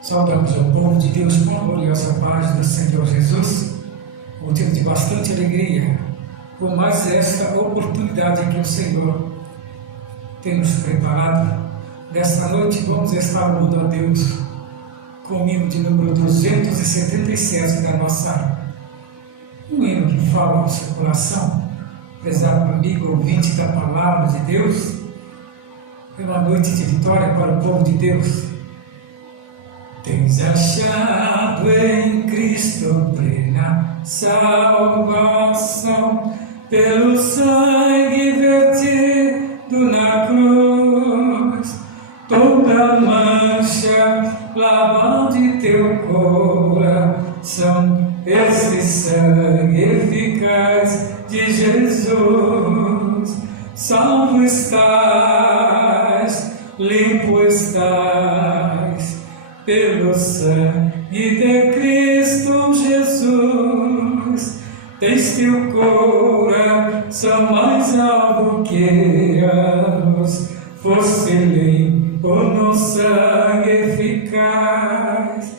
Saudamos ao povo de Deus com a gloriosa paz do Senhor Jesus, motivo de bastante alegria, por mais esta oportunidade que o Senhor tem nos preparado. Nesta noite vamos estar louvando a Deus com o hino de número 277 da nossa um hino que fala ao seu coração, prezado amigo ouvinte da palavra de Deus. É uma noite de vitória para o povo de Deus. Tens achado em Cristo plena salvação, pelo sangue vertido na cruz, toda mancha lava de teu coração, esse sangue eficaz de Jesus. Salvo estás, limpo estás, pelo sangue de Cristo Jesus. Tens teu coração mais alto que a luz, foste limpo no sangue eficaz.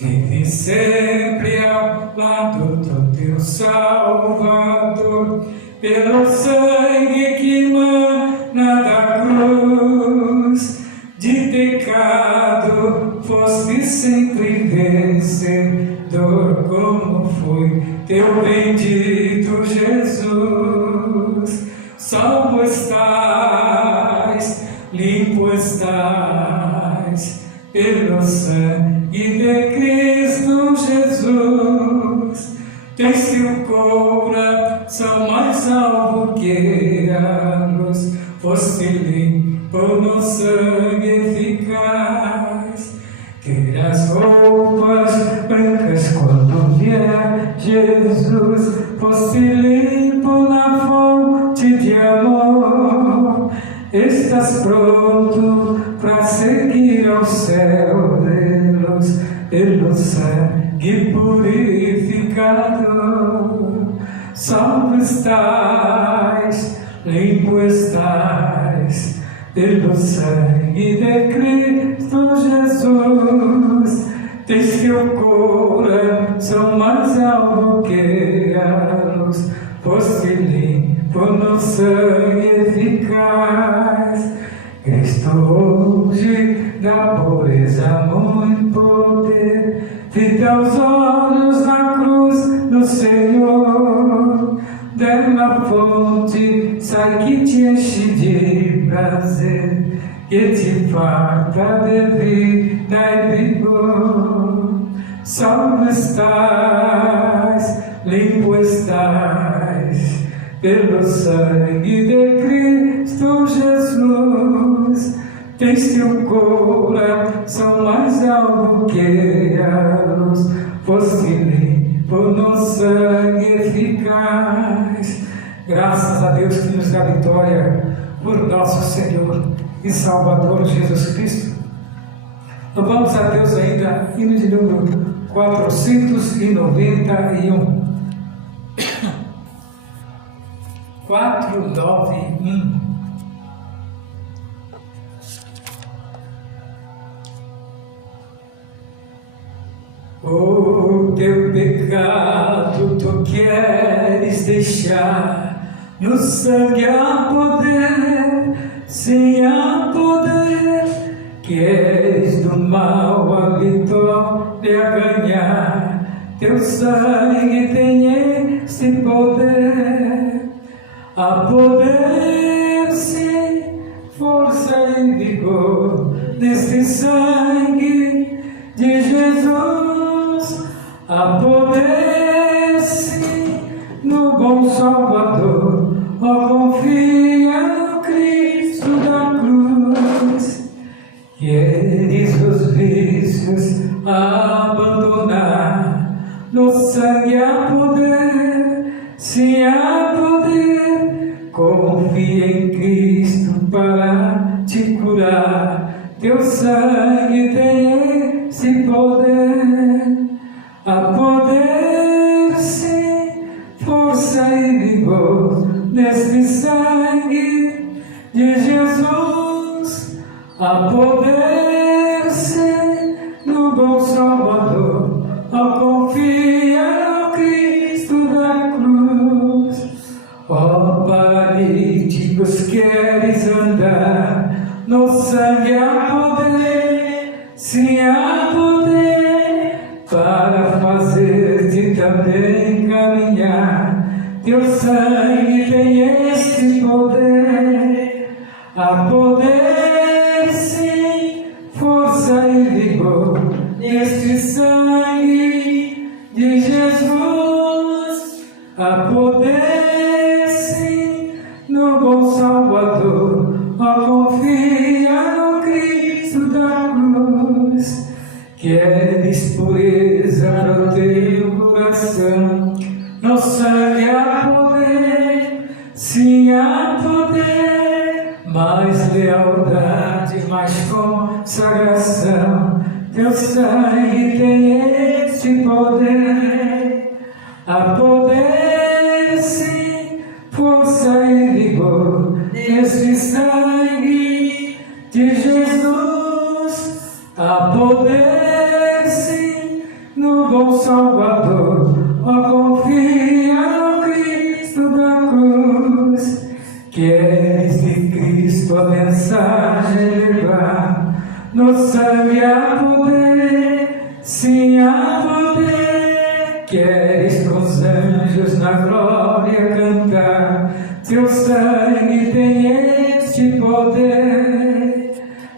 Vive sempre ao lado do teu Salvador, pelo sangue que mana da cruz. De pecado foste sempre vencedor, como foi teu bendito Jesus. Salvo estás, limpo estás, pelo sangue de Cristo Jesus. Tens teu coração mais alto que a luz, foste limpo no sangue eficaz. Ter as roupas brancas quando vier Jesus, foste limpo na fonte de amor. Estás pronto para seguir ao céu de luz, pelo sangue purificador. Salvo estás, limpo estás, pelo sangue de Cristo Jesus. Tens teu coração mais alto que a luz, foste limpo no sangue eficaz. Cristo hoje dá pureza, muito poder, fita aos olhos na cruz do Senhor. Dela fonte sai que te enche de prazer, que te farta de vida e vigor. Salvo estás, limpo estás, pelo sangue de Cristo Jesus. Tens teu coração mais alto que a luz, foste limpo no sangue eficaz. Graças a Deus que nos dá vitória por nosso Senhor e Salvador Jesus Cristo. Louvamos a Deus ainda, hino de número 491. 491. O teu pecado tu queres deixar, no sangue há poder, sim há poder. Queres do mal a vitória ganhar, teu sangue tem esse poder. Há poder, sim, força e vigor neste sangue de Jesus. Há poder, sim, no bom Salvador. Ó, confia no Cristo da cruz. Queres os vícios abandonar, no sangue há poder, sim há poder. Confia em Cristo para te curar, teu sangue tem esse poder. Há poder, sim, força e vigor neste sangue de Jesus. Há poder, sim, no Se há poder para fazer-te também caminhar, teu sangue tem este poder. Há poder, sim, força e vigor neste sangue de Jesus. Há poder, sim, no bom Salvador. Ó, confia no Cristo da cruz. Queres pureza para o teu coração? No sangue há poder, sim, há poder. Mais lealdade, mais consagração. Teu sangue tem este poder. Há poder, sim, força e vigor neste sangue de Jesus. Há poder, sim, no bom Salvador. Ó, confia no Cristo da cruz. Queres de Cristo a mensagem levar? No sangue há poder, sim, há poder. Queres com os anjos na glória cantar? Teu sangue tem este poder.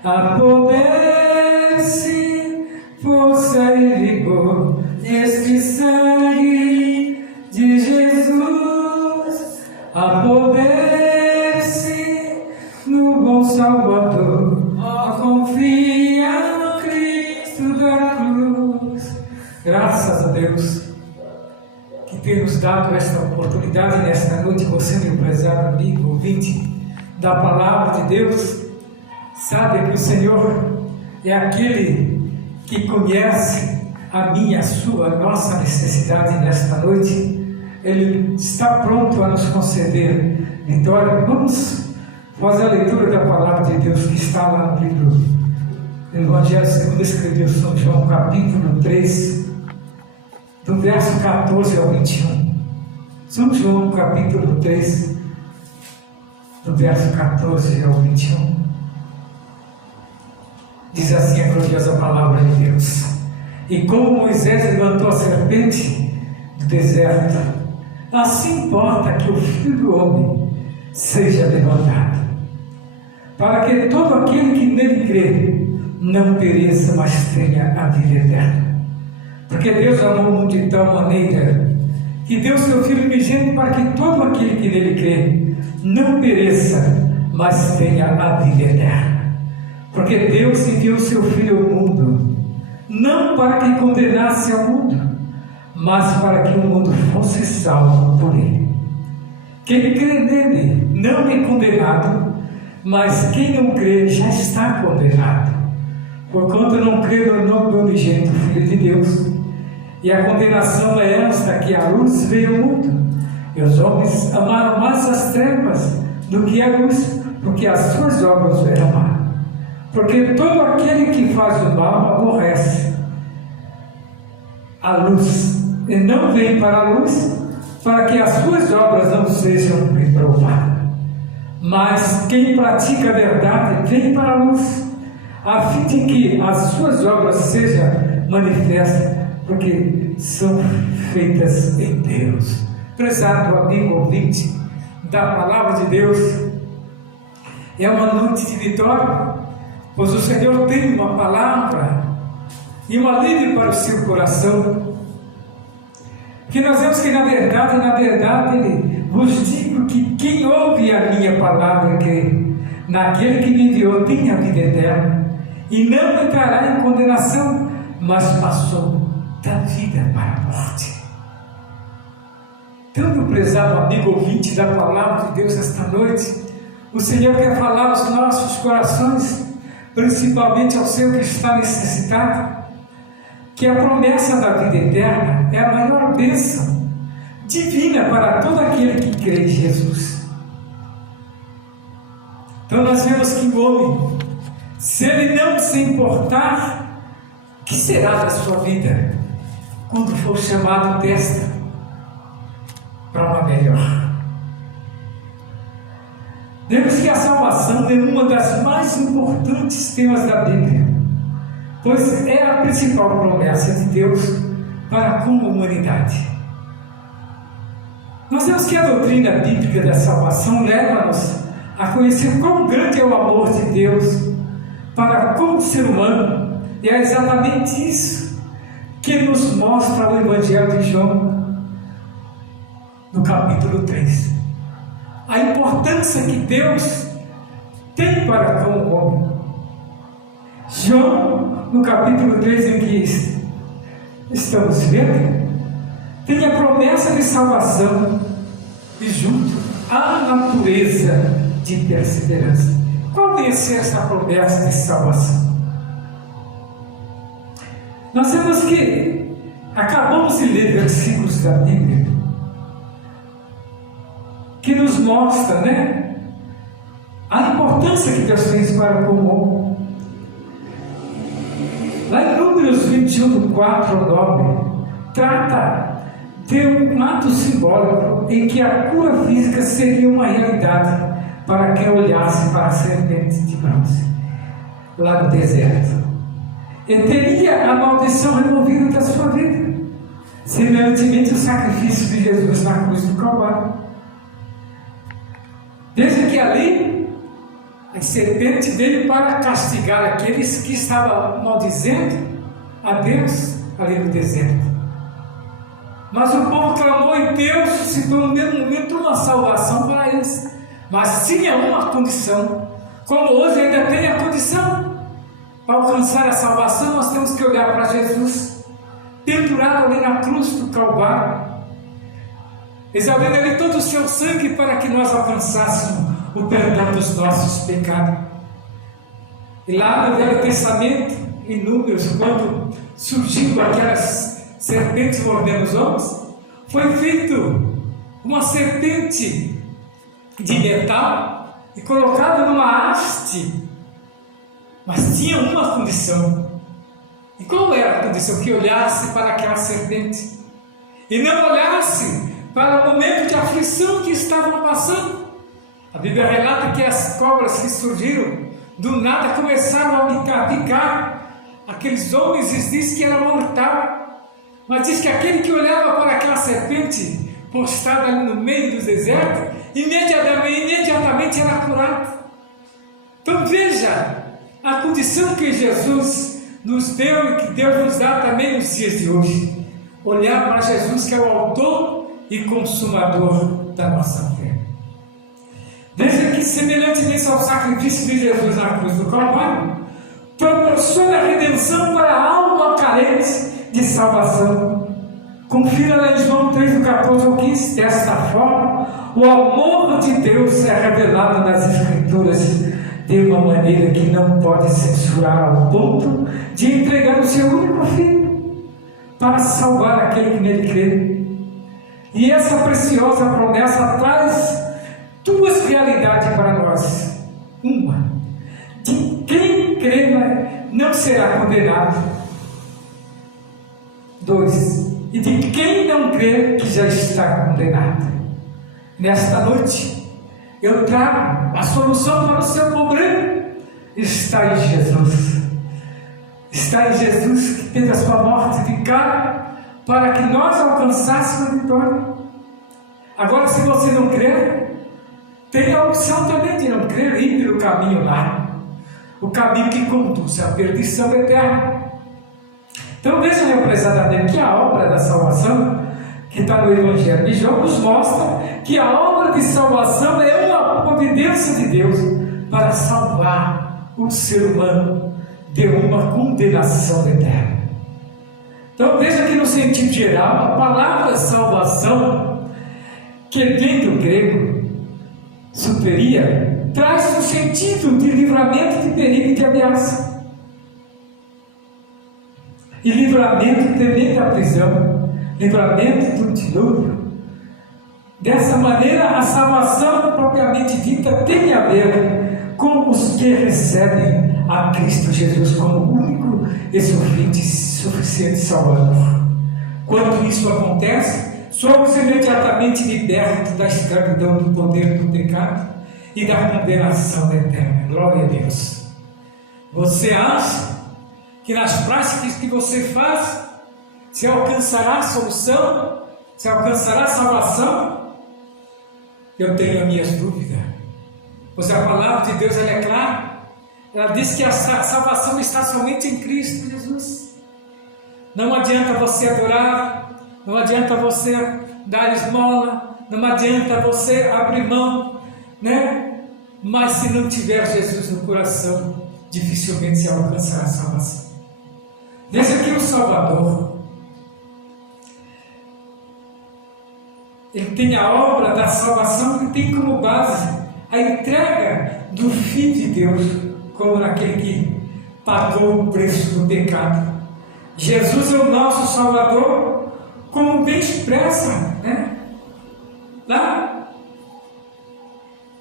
Há poder, sim, força e vigor neste sangue de Jesus. Há poder, sim, no bom Salvador. Ó, confia no Cristo da cruz. Graças a Deus que tem nos dado esta oportunidade nesta noite. Você, meu prezado amigo, ouvinte da palavra de Deus, sabe que o Senhor é aquele que conhece a minha, a sua, a nossa necessidade nesta noite. Ele está pronto a nos conceder vitória. Vamos fazer a leitura da palavra de Deus que está lá no livro do Evangelho segundo escreveu São João, capítulo 3, do verso 14 ao 21. São João, capítulo 3, do verso 14 ao 21. Diz assim a gloriosa palavra de Deus: E como Moisés levantou a serpente do deserto, assim importa que o Filho do Homem seja levantado, para que todo aquele que nele crê não pereça, mas tenha a vida eterna. Porque Deus amou o mundo de tal maneira que deu seu Filho unigênito, para que todo aquele que nele crê não pereça, mas tenha a vida eterna. Porque Deus enviou seu Filho ao mundo, não para que condenasse ao mundo, mas para que o mundo fosse salvo por ele. Quem crê nele não é condenado, mas quem não crê já está condenado, porquanto não crê no nome do unigênito Filho de Deus. E a condenação é esta, que a luz veio ao mundo, e os homens amaram mais as trevas do que a luz, porque as suas obras eram más. Porque todo aquele que faz o mal aborrece a luz, e não vem para a luz, para que as suas obras não sejam reprovadas. Mas quem pratica a verdade vem para a luz, a fim de que as suas obras sejam manifestas, porque são feitas em Deus. Prezado amigo ouvinte da palavra de Deus, é uma noite de vitória, pois o Senhor tem uma palavra e um alívio para o seu coração. Que nós vemos que na verdade, Ele vos digo que quem ouve a minha palavra, que naquele que me enviou tem a vida eterna, e não entrará em condenação, mas passou da vida para a morte. Então, meu prezado amigo ouvinte da palavra de Deus, esta noite, o Senhor quer falar aos nossos corações, principalmente ao seu que está necessitado, que a promessa da vida eterna é a maior bênção divina para todo aquele que crê em Jesus. Então nós vemos que o homem, se ele não se importar, o que será da sua vida quando for chamado desta para uma melhor? Vemos que a salvação é uma das mais importantes temas da Bíblia. pois é a principal promessa de Deus para com a humanidade. Nós vemos que a doutrina bíblica da salvação leva-nos a conhecer quão grande é o amor de Deus para com o ser humano, e é exatamente isso que nos mostra o Evangelho de João, no capítulo 3. A importância que Deus tem para com o homem. João, no capítulo 3, em que estamos vendo, tem a promessa de salvação e junto a natureza de perseverança. Qual deve ser essa promessa de salvação? Nós vemos que acabamos de ler versículos da Bíblia que nos mostra, a importância que Deus tem para com o homem. Lá em Números 21, do 4 ao 9, trata de um ato simbólico em que a cura física seria uma realidade para quem olhasse para a serpente de bronze, lá no deserto. E teria a maldição removida da sua vida, semelhantemente o sacrifício de Jesus na cruz do Calvário. Veja que ali a serpente veio para castigar aqueles que estavam maldizendo a Deus ali no deserto. Mas o povo clamou e Deus suscitou no mesmo momento uma salvação para eles. Mas tinha uma condição, como hoje ainda tem a condição. Para alcançar a salvação, nós temos que olhar para Jesus, pendurado ali na cruz do Calvário, exaurindo ali todo o seu sangue para que nós alcançássemos o perdão dos nossos pecados. E lá no Velho Testamento, em Números, quando surgiu aquelas serpentes mordendo os homens, foi feito uma serpente de metal e colocada numa haste. Mas tinha uma condição. E qual era a condição? Que olhasse para aquela serpente e não olhasse para o momento de aflição que estavam passando. A Bíblia relata que as cobras que surgiram do nada começaram a picar aqueles homens e diz que era mortal. Mas diz que aquele que olhava para aquela serpente postada ali no meio do deserto, imediatamente era curado. Então veja a condição que Jesus nos deu e que Deus nos dá também nos dias de hoje. Olhar para Jesus, que é o autor e consumador da nossa fé. Veja que, semelhantemente ao sacrifício de Jesus na cruz do Calvário, proporciona a redenção para a alma carente de salvação. Confira lá em João 3, do 14 ao 15. Desta forma, o amor de Deus é revelado nas Escrituras de uma maneira que não pode censurar, ao ponto de entregar o seu único filho para salvar aquele que nele crê. E essa preciosa promessa traz duas realidades para nós. Uma, de quem crê não será condenado. Dois, e de quem não crê que já está condenado. Nesta noite eu trago a solução para o seu problema. Está em Jesus. Está em Jesus, que teve a sua morte de carne para que nós alcançássemos a vitória. Agora, se você não crer, tem a opção também de não crer e ir pelo caminho lá, o caminho que conduz à perdição eterna. Então veja, meu prezado amigo, que a obra da salvação que está no Evangelho de João nos mostra que a obra de salvação é uma providência de Deus para salvar o ser humano de uma condenação eterna. Então veja que no sentido geral, a palavra salvação, que vem do grego superia, traz o sentido de livramento de perigo e de ameaça. E livramento também da prisão, livramento do dilúvio. Dessa maneira, a salvação propriamente dita tem a ver com os que recebem a Cristo Jesus como único e suficiente Salvador. Quando isso acontece, somos imediatamente libertos da escravidão do poder do pecado e da condenação eterna. Glória a Deus. Você acha que nas práticas que você faz, você alcançará a solução, você alcançará a salvação? Eu tenho as minhas dúvidas, pois a palavra de Deus ela é clara, ela diz que a salvação está somente em Cristo Jesus. Não adianta você adorar, não adianta você dar esmola, não adianta você abrir mão, né? Mas se não tiver Jesus no coração, dificilmente se alcançará a salvação. Veja aqui o Salvador. Ele tem a obra da salvação que tem como base a entrega do Filho de Deus, como naquele que pagou o preço do pecado. Jesus é o nosso Salvador, como bem expressa, né? Lá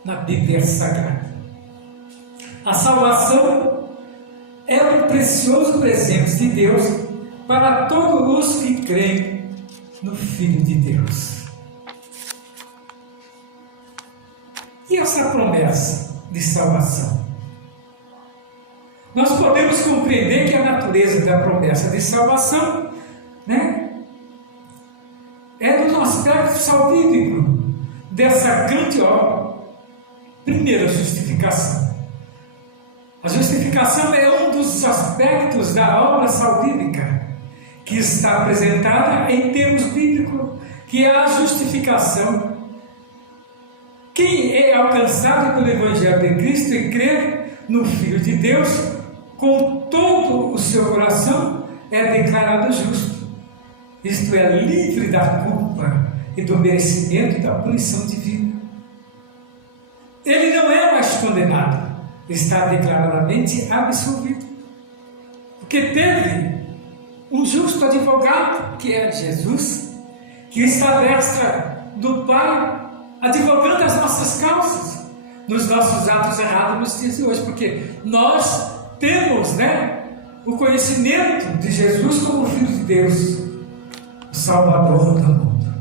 na Bíblia Sagrada. A salvação é um precioso presente de Deus para todos os que creem no Filho de Deus. E essa promessa de salvação? Nós podemos compreender que a natureza da promessa de salvação, né, é no aspecto salvífico dessa grande obra. Primeiro, a justificação. A justificação é um dos aspectos da obra salvífica que está apresentada em termos bíblicos, que é a justificação. Quem é alcançado pelo Evangelho de Cristo e crê no Filho de Deus, com todo o seu coração, é declarado justo. Isto é, livre da culpa e do merecimento da punição divina. Ele não é mais condenado, está declaradamente absolvido. Porque teve um justo advogado, que é Jesus, que está à destra do Pai, advogando as nossas causas, nos nossos atos errados nos dias de hoje, porque nós temos, né, o conhecimento de Jesus como Filho de Deus, o Salvador do mundo.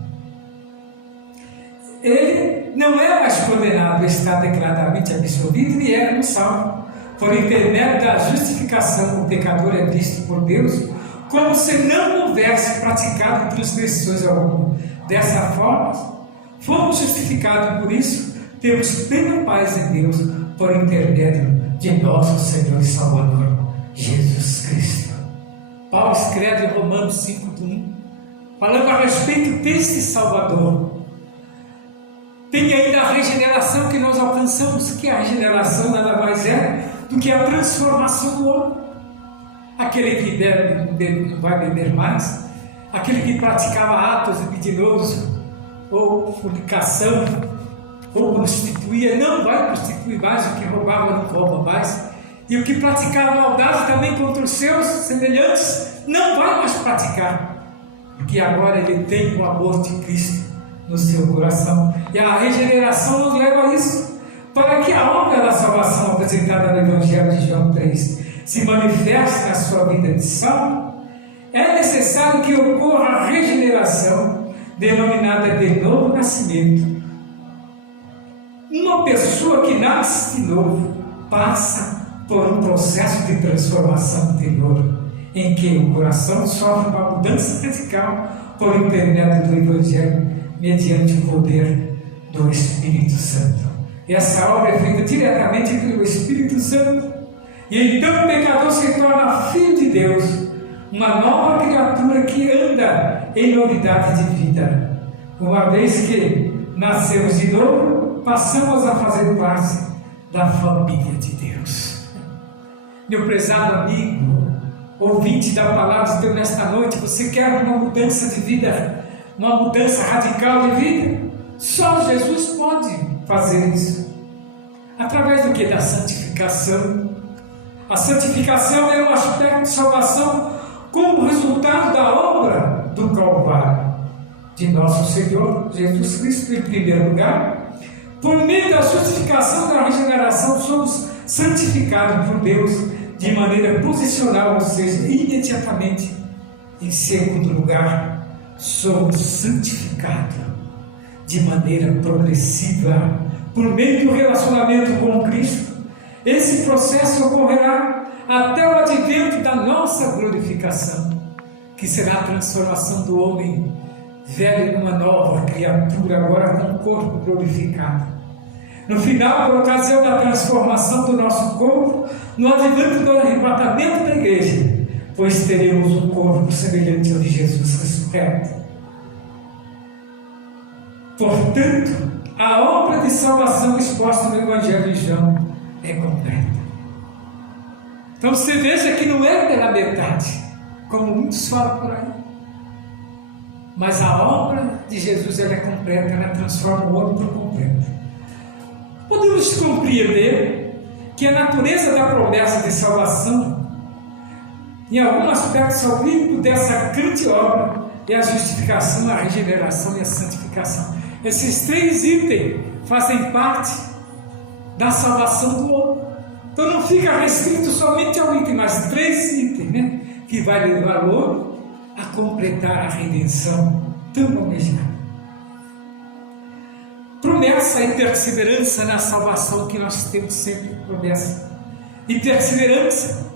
Ele não é mais condenado, está declaradamente absolvido e é um salvo. Por intermédio da justificação, o pecador é visto por Deus como se não houvesse praticado transgressões alguma. Dessa forma, fomos justificados por isso, temos plena paz em Deus, por intermédio de nosso Senhor e Salvador, Jesus Cristo. Paulo escreve em Romanos 5:1, falando a respeito deste Salvador. Tem ainda a regeneração que nós alcançamos, que a regeneração nada mais é do que a transformação do homem. Aquele que bebe não vai beber mais, aquele que praticava atos libidinosos, ou fornicação, ou prostituía, não vai prostituir mais, o que roubava não rouba mais, e o que praticava maldade também contra os seus semelhantes, não vai mais praticar, porque agora ele tem o amor de Cristo no seu coração, e a regeneração nos leva a isso, para que a obra da salvação apresentada no Evangelho de João 3 se manifeste na sua vida de salvo, é necessário que ocorra a regeneração, denominada de novo nascimento. Uma pessoa que nasce de novo passa por um processo de transformação interior, em que o coração sofre uma mudança radical por intermédio do Evangelho, mediante o poder do Espírito Santo. Essa obra é feita diretamente pelo Espírito Santo, e então o pecador se torna filho de Deus, uma nova criatura que anda em novidade de vida. Uma vez que nascemos de novo, passamos a fazer parte da família de Deus. Meu prezado amigo, ouvinte da palavra de Deus nesta noite, você quer uma mudança de vida, uma mudança radical de vida? Só Jesus pode fazer isso. Através do que? Da santificação. A santificação é um aspecto de salvação como resultado da obra do Calvário de nosso Senhor Jesus Cristo. Em primeiro lugar, por meio da justificação da regeneração, somos santificados por Deus de maneira posicional, ou seja, imediatamente. Em segundo lugar, somos santificados de maneira progressiva por meio do relacionamento com Cristo. Esse processo ocorrerá até o advento da da nossa glorificação, que será a transformação do homem velho numa nova criatura, agora com o corpo glorificado. No final, por ocasião da transformação do nosso corpo, no advento do arrebatamento da igreja, pois teremos um corpo semelhante ao de Jesus ressurreto. Portanto, a obra de salvação exposta no Evangelho de João é completa. Então você veja que não é pela metade, como muitos falam por aí. Mas a obra de Jesus ela é completa, ela transforma o homem por completo. Podemos compreender que a natureza da promessa de salvação, em algum aspecto salvífico dessa grande obra, é a justificação, a regeneração e a santificação. Esses três itens fazem parte da salvação do homem. Então não fica restrito somente ao item, mas três itens, que vai levar o homem a completar a redenção tão almejada. Promessa e perseverança na salvação, que nós temos sempre promessa e perseverança,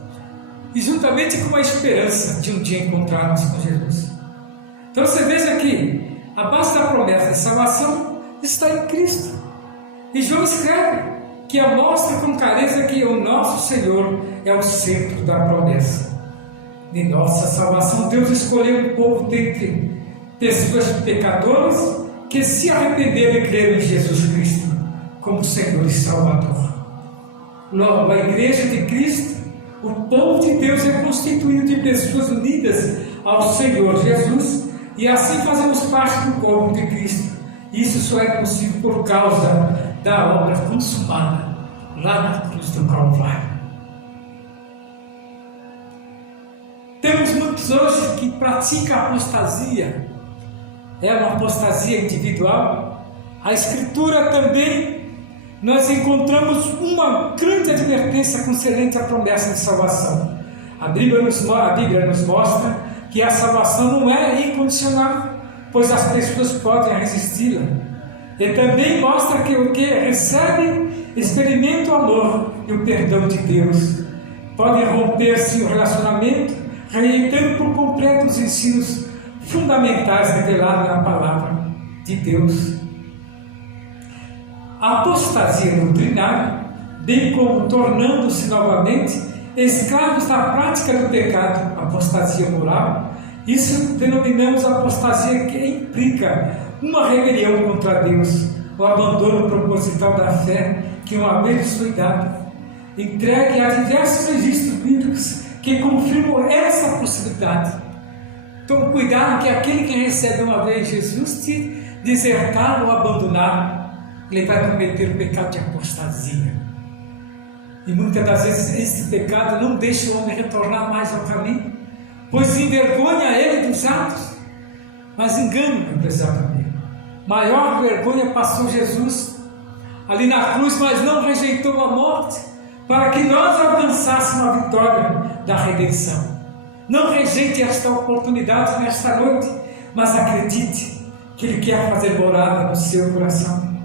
e juntamente com a esperança de um dia encontrarmos com Jesus. Então você veja que a base da promessa de salvação está em Cristo. E João escreve que mostra com clareza que o nosso Senhor é o centro da promessa de nossa salvação. Deus escolheu um povo dentre pessoas pecadoras que se arrependeram e creram em Jesus Cristo como Senhor e Salvador. Logo, a igreja de Cristo, o povo de Deus, é constituído de pessoas unidas ao Senhor Jesus, e assim fazemos parte do corpo de Cristo. Isso só é possível por causa da obra consumada lá na cruz do Calvário. Temos muitos hoje que praticam a apostasia. É uma apostasia individual. A Escritura também, nós encontramos uma grande advertência concernente à promessa de salvação. A Bíblia nos mostra que a salvação não é incondicional, pois as pessoas podem resisti-la. E também mostra que o que recebe, experimenta o amor e o perdão de Deus. Pode romper-se o relacionamento, rejeitando por completo os ensinos fundamentais revelados na palavra de Deus. A apostasia doutrinária, bem como tornando-se novamente escravos da prática do pecado, apostasia moral, isso denominamos apostasia, que implica uma rebelião contra Deus, o abandono proposital da fé que uma vez foi dada, entregue a diversos registros bíblicos que confirmam essa possibilidade. Então, cuidado que aquele que recebe uma vez Jesus te desertar ou abandonar, ele vai cometer o pecado de apostasia. E muitas das vezes esse pecado não deixa o homem retornar mais ao caminho, pois envergonha ele dos atos, mas engana, meu prezado amigo. Maior vergonha passou Jesus ali na cruz, mas não rejeitou a morte, para que nós alcançássemos a vitória da redenção. Não rejeite esta oportunidade nesta noite, mas acredite que Ele quer fazer morada no seu coração.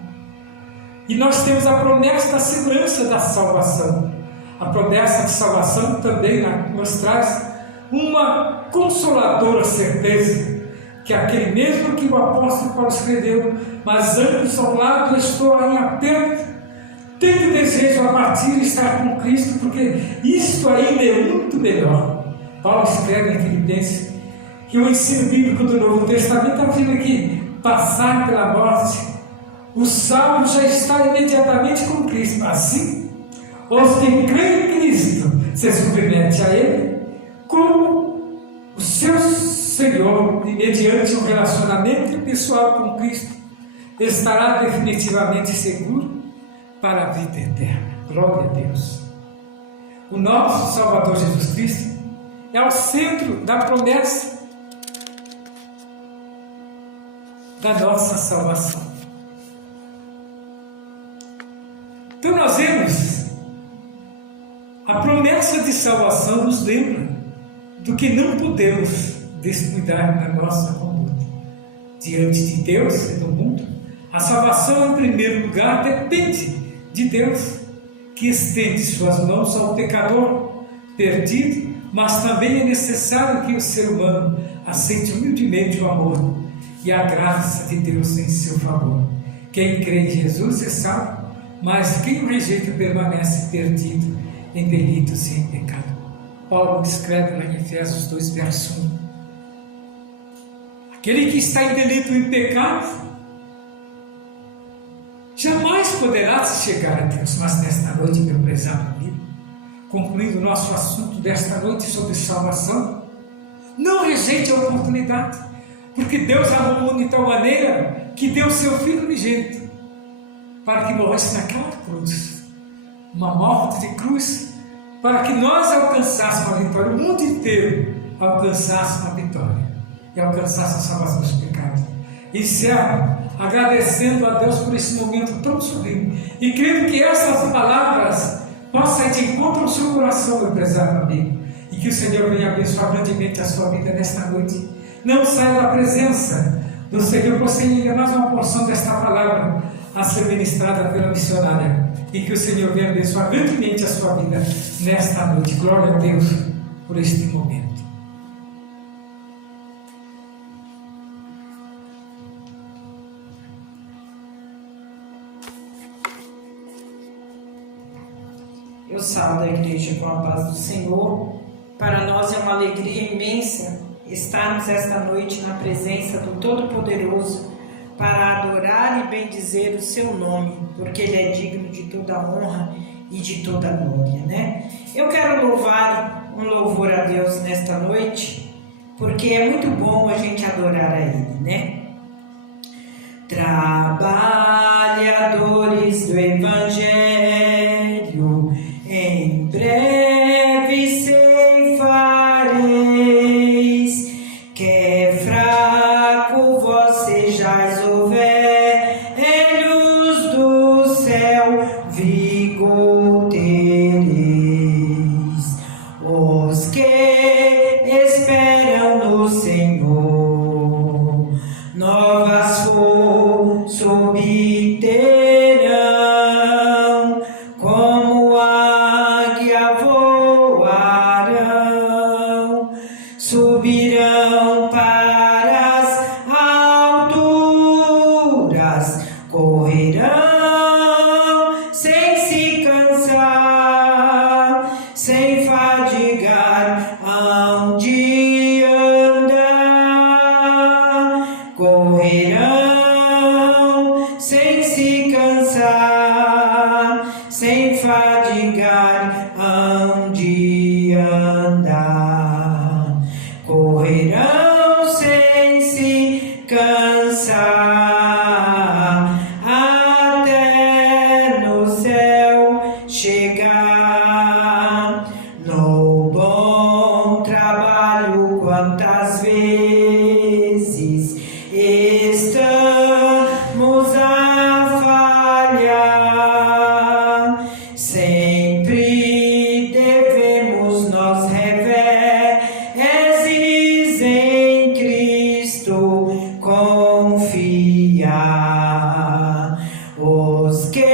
E nós temos a promessa da segurança da salvação. A promessa de salvação também nos traz uma consoladora certeza, que aquele mesmo que o apóstolo Paulo escreveu, mas antes ao lado estou em aperto, tendo desejo a partir e estar com Cristo, porque isto ainda é muito melhor. Paulo escreve em Filipenses que o ensino bíblico do Novo Testamento afirma que passar pela morte, o salvo já está imediatamente com Cristo. Assim, os que creem em Cristo se submetem a Ele como o seu Senhor, e mediante um relacionamento pessoal com Cristo, estará definitivamente seguro para a vida eterna. Glória a Deus. O nosso Salvador Jesus Cristo é o centro da promessa da nossa salvação. Então nós vemos a promessa de salvação nos lembra do que não podemos descuidar da nossa conduta diante de Deus e do mundo. A salvação, em primeiro lugar, depende de Deus, que estende suas mãos ao pecador perdido, mas também é necessário que o ser humano aceite humildemente o amor e a graça de Deus em seu favor. Quem crê em Jesus é salvo, mas quem o rejeita permanece perdido em delitos e em pecado. Paulo escreve lá em Efésios 2, verso 1. Aquele que está em delito e em pecado jamais poderá chegar a Deus. Mas nesta noite, meu prezado amigo, concluindo o nosso assunto desta noite sobre salvação, não rejeite a oportunidade, porque Deus amou o mundo de tal maneira que deu seu Filho unigênito para que morresse naquela cruz, uma morte de cruz, para que nós alcançássemos a vitória, o mundo inteiro alcançasse a vitória e alcançasse a salvação dos pecados. Encerro agradecendo a Deus por esse momento tão sublime e crendo que essas palavras possam ir de encontro ao seu coração, meu prezado amigo, e que o Senhor venha abençoar grandemente a sua vida nesta noite. Não saia da presença do Senhor, você ainda mais uma porção desta palavra a ser ministrada pela missionária, e que o Senhor venha abençoar grandemente a sua vida nesta noite. Glória a Deus por este momento. Eu saúdo a igreja com a paz do Senhor. Para nós é uma alegria imensa estarmos esta noite na presença do Todo-Poderoso para adorar e bendizer o seu nome, porque Ele é digno de toda honra e de toda glória, né? Eu quero louvar um louvor a Deus nesta noite, porque é muito bom a gente adorar a Ele, né? Trabalhadores do Evangelho, em breve ceifareis, que é fraco vós sejais o velhos do céu, vigor tereis. Os que esperam no Senhor, novas forças obterão, como águia voarão, subirão para as alturas, correrão sem se cansar, sem fadigar, hão de andar, correrão sem se cansar, sem fadigar, hão de andar, correrão sem se cansar, até no céu chegar. No bom trabalho, quantas vezes estamos a falhar, sempre devemos nós reveses em Cristo confiar. Os que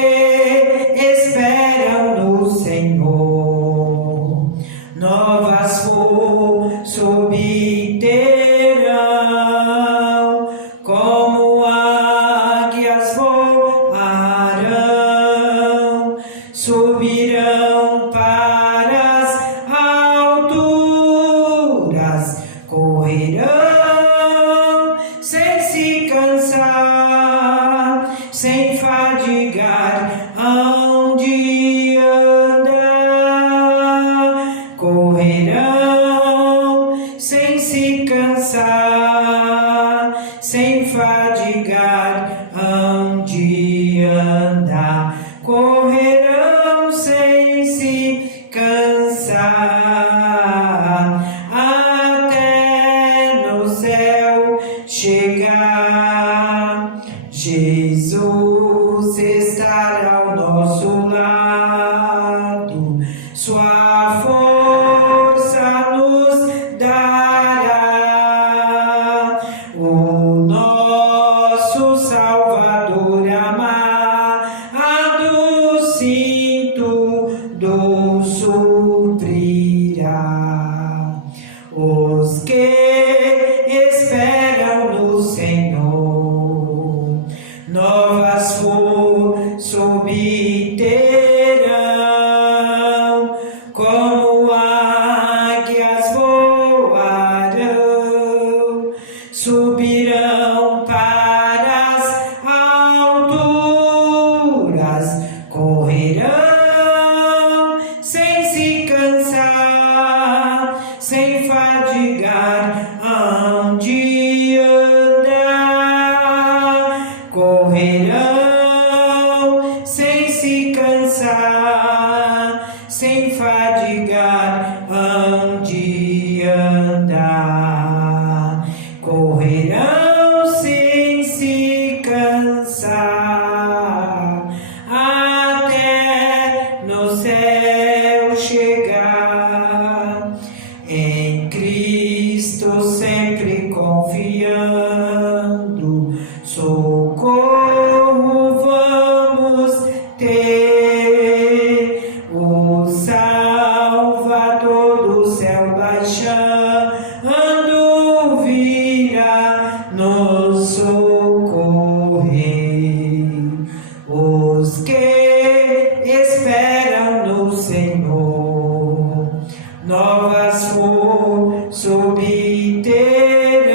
esperam no Senhor, novas forças obterão, sem fadigar hão de andar, correrão sem se cansar, sem fadigar hão de andar, correrão sem se cansar, até no céu chegar. Em Cristo sempre confiando, socorro vamos ter. O Salvador do céu baixando virá nos socorrer. Os que esperam no Senhor novas forças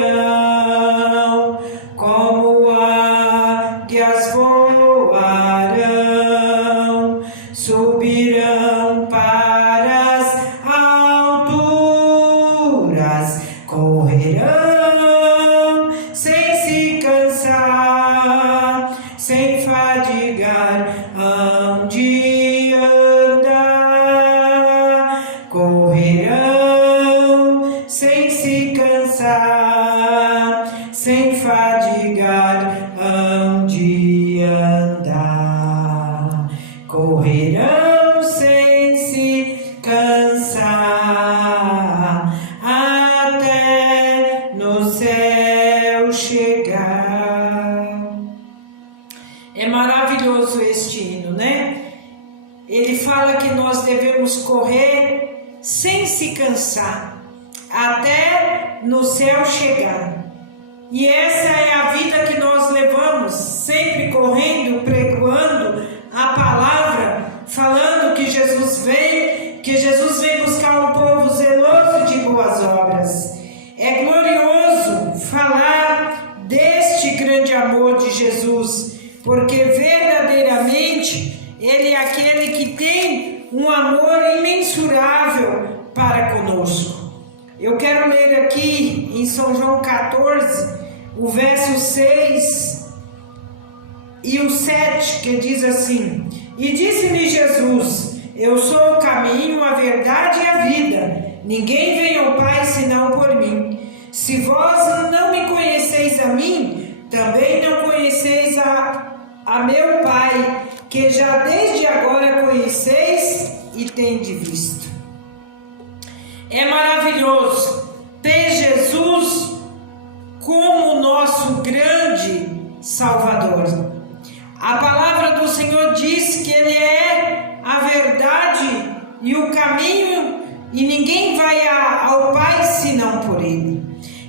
obterão, como águias voarão, subirão para as alturas, correrão sem se cansar, sem fadigar hão de andar, correrão sem se cansar, sem fadigar hão de andar, correrão sem se cansar, até no céu chegar. É maravilhoso este hino, né? Ele fala que nós devemos correr sem se cansar, até no céu chegar. E essa é a vida que nós levamos, sempre correndo, pregoando a palavra, falando que Jesus vem buscar um povo zeloso de boas obras. É glorioso falar deste grande amor de Jesus, porque verdadeiramente Ele é aquele que tem um amor imensurável para conosco. Eu quero ler aqui em São João 14, o verso 6 e o 7, que diz assim: E disse-lhe Jesus: Eu sou o caminho, a verdade e a vida. Ninguém vem ao Pai senão por mim. Se vós não me conheceis a mim, também não conheceis a meu Pai, que já desde agora conheceis e tendes visto. É maravilhoso ter Jesus como nosso grande Salvador. A palavra do Senhor diz que Ele é a verdade e o caminho, e ninguém vai ao Pai senão por Ele.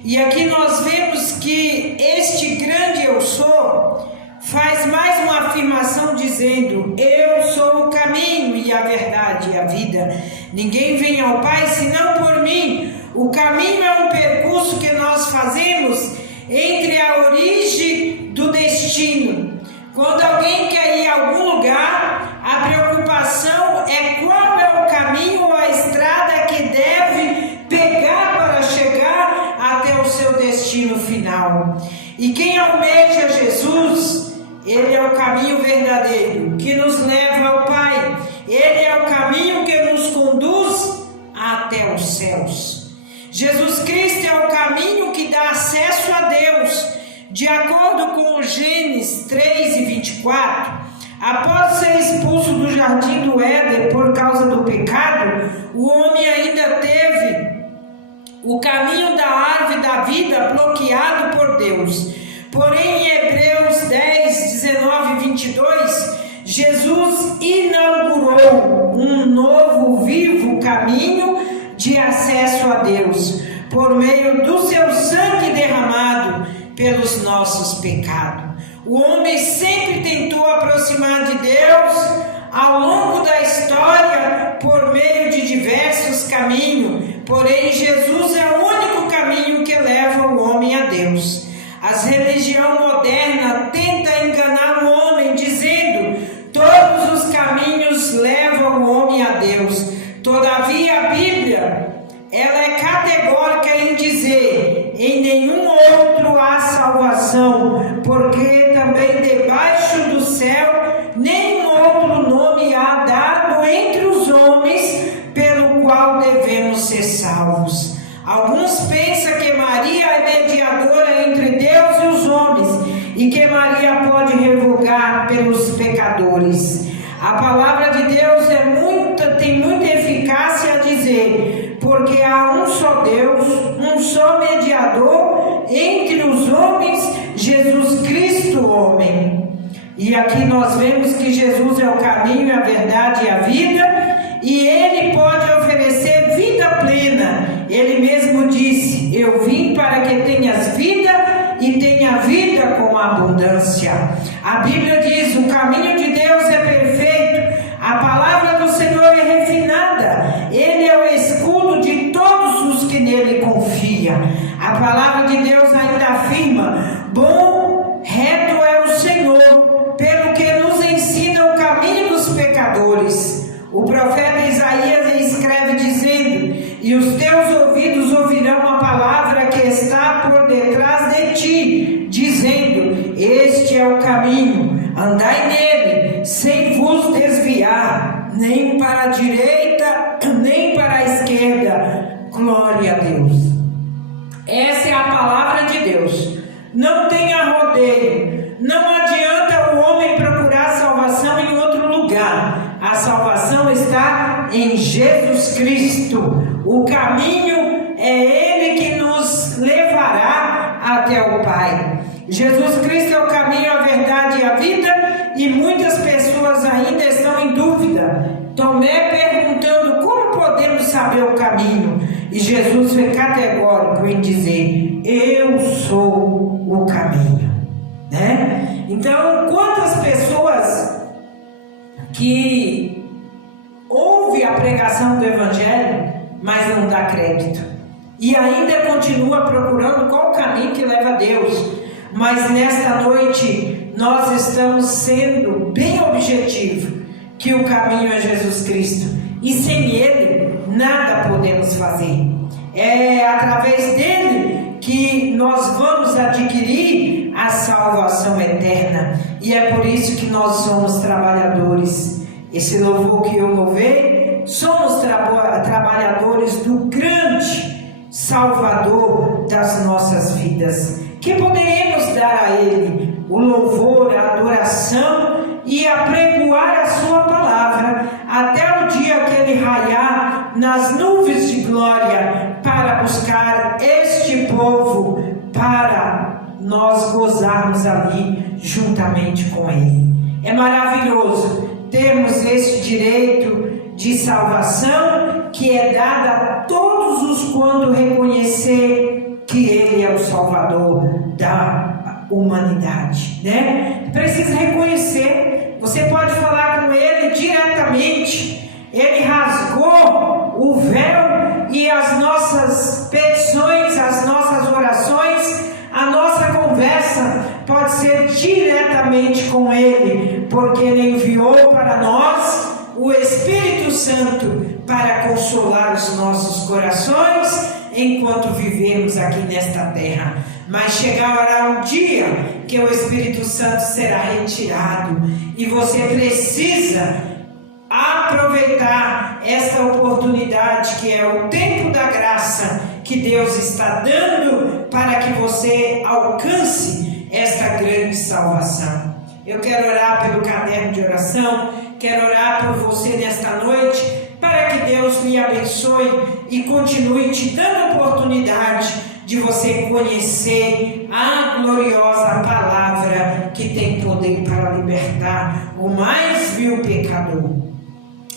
E aqui nós vemos que este grande eu sou faz mais uma afirmação dizendo: eu sou o caminho e a verdade e a vida. Ninguém vem ao Pai senão por mim. O caminho é um percurso que nós fazemos entre a origem do destino. Quando alguém quer ir a algum lugar, a preocupação é qual é o caminho ou a estrada que deve pegar para chegar até o seu destino final. E quem almeja Jesus, Ele é o caminho verdadeiro que nos leva ao Pai. Ele é o caminho que nos conduz até os céus. Jesus Cristo é o caminho que dá acesso a Deus. De acordo com Gênesis 3:24, após ser expulso do jardim do Éden por causa do pecado, o homem ainda teve o caminho da árvore da vida bloqueado por Deus. Porém, em Hebreus 10:19-22, Jesus inaugurou um novo, vivo caminho de acesso a Deus, por meio do seu sangue derramado pelos nossos pecados. O homem sempre tentou aproximar de Deus ao longo da história por meio de diversos caminhos, porém Jesus é o único caminho que leva o homem a Deus. As religiões modernas tentam enganar o homem dizendo: todos os caminhos levam o homem a Deus. Todavia a Bíblia, ela é categórica Alguns pensam que Maria é mediadora entre Deus e os homens e que Maria pode revogar pelos pecadores. A palavra de Deus tem muita eficácia a dizer, porque há um só Deus, um só mediador entre os homens, Jesus Cristo, homem. E aqui nós vemos que Jesus é o caminho, a verdade e a vida, e Ele pode oferecer vida plena. Ele mesmo disse: eu vim para que tenhas vida e tenha vida com abundância. A Bíblia diz: o caminho de Deus é perfeito, a palavra do Senhor é refinada, Ele é o escudo de todos os que nele confiam. A palavra de Deus ainda afirma: bom, reto é o Senhor, pelo que nos ensina o caminho dos pecadores. O profeta Isaías escreve dizendo: e os teus ouvidos ouvirão a palavra que está por detrás de ti, dizendo: este é o caminho, andai nele, sem vos desviar, nem para a direita, nem para a esquerda. Glória a Deus. Essa é a palavra de Deus. Não tenha rodeio. Não adianta o homem procurar salvação em outro lugar. A salvação está em Jesus Cristo. O caminho é Ele que nos levará até o Pai. Jesus Cristo é o caminho, a verdade e a vida, e muitas pessoas ainda estão em dúvida. Tomé perguntando: como podemos saber o caminho? E Jesus foi categórico em dizer: eu sou o caminho, né? Então, quantas pessoas que ouvem a pregação do Evangelho, mas não dá crédito, e ainda continua procurando qual o caminho que leva a Deus. Mas nesta noite nós estamos sendo bem objetivos, que o caminho é Jesus Cristo, e sem Ele nada podemos fazer. É através dele que nós vamos adquirir a salvação eterna, e é por isso que nós somos trabalhadores. Esse louvor que eu louvei, somos trabalhadores do grande Salvador das nossas vidas, que poderemos dar a Ele o louvor, a adoração e apregoar a sua palavra até o dia que Ele raiar nas nuvens de glória para buscar este povo, para nós gozarmos ali juntamente com Ele. É maravilhoso termos este direito de salvação que é dado a todos os quando reconhecer que Ele é o Salvador da humanidade, né? Precisa reconhecer. Você pode falar com Ele diretamente. Ele rasgou o véu, e as nossas petições, as nossas orações, a nossa conversa pode ser diretamente com Ele, porque Ele enviou para nós o Espírito Santo para consolar os nossos corações enquanto vivemos aqui nesta terra. Mas chegará um dia que o Espírito Santo será retirado, e você precisa aproveitar esta oportunidade, que é o tempo da graça que Deus está dando para que você alcance esta grande salvação. Eu quero orar pelo caderno de oração, quero orar por você nesta noite, para que Deus lhe abençoe e continue te dando oportunidade de você conhecer a gloriosa palavra que tem poder para libertar o mais vil pecador.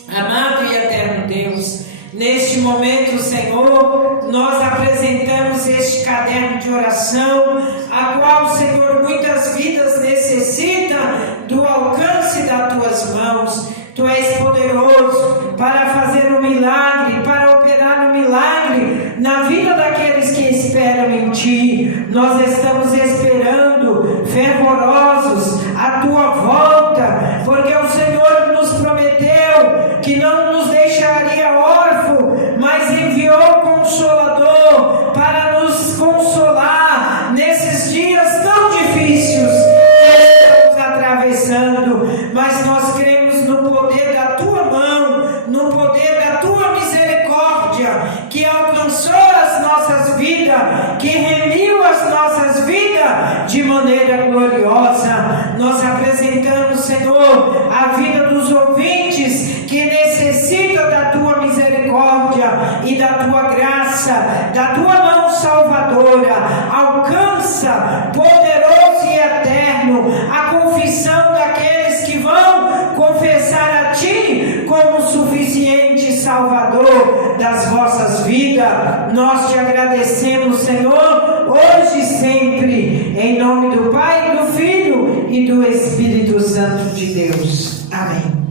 Amado e eterno Deus, neste momento, Senhor, nós apresentamos este caderno de oração, a qual, Senhor, muitas vidas necessitam do alcance das Tuas mãos. Tu és poderoso para fazer um milagre, para operar um milagre na vida daqueles que esperam em Ti. Nós estamos esperando, fervorosos, a Tua volta, porque o Senhor nos prometeu que não nos deixaria órfãos, mas enviou o Consolador para nos consolar nesses dias tão difíceis que estamos atravessando. Mas nós cremos no poder da Tua mão, no poder da Tua misericórdia, que alcançou as nossas vidas vida, que remiu as nossas vidas de maneira gloriosa. Nós apresentamos, Senhor, a vida dos ouvintes que necessitam da Tua misericórdia e da Tua graça, da Tua mão salvadora. Alcança, poderoso e eterno, a confissão daqueles que vão confessar a Ti como suficiente Salvador das vossas vidas. Nós Te agradecemos, Senhor, hoje e sempre, em nome do Pai, do Filho e do Espírito Santo de Deus. Amém.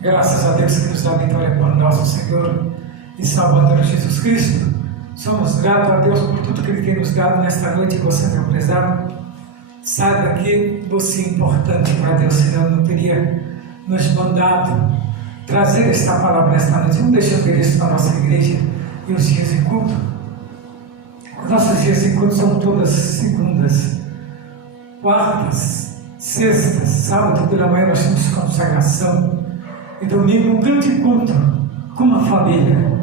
Graças a Deus que nos dá a vitória por nosso Senhor e Salvador Jesus Cristo. Somos gratos a Deus por tudo que Ele tem nos dado nesta noite, você, meu prezado. Saiba que você é importante para Deus, senão Ele não teria nos mandado trazer esta palavra nesta noite. Não deixe eu ver isso na nossa igreja e os dias de culto. Os nossos dias de culto são todas segundas, quartas, sextas, sábado pela manhã nós temos consagração e domingo um grande culto com uma família.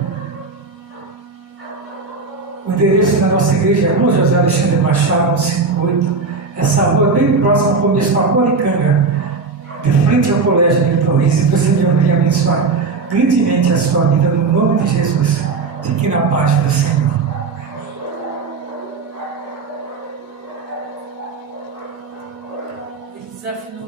O endereço da nossa igreja é Rua José Alexandre Machado, 158. Essa rua é bem próxima ao começo da Coricanga, de frente ao colégio de Torres. E que o Senhor venha abençoar grandemente a sua vida, no nome de Jesus. Fique na paz do Senhor. Ele desafinou.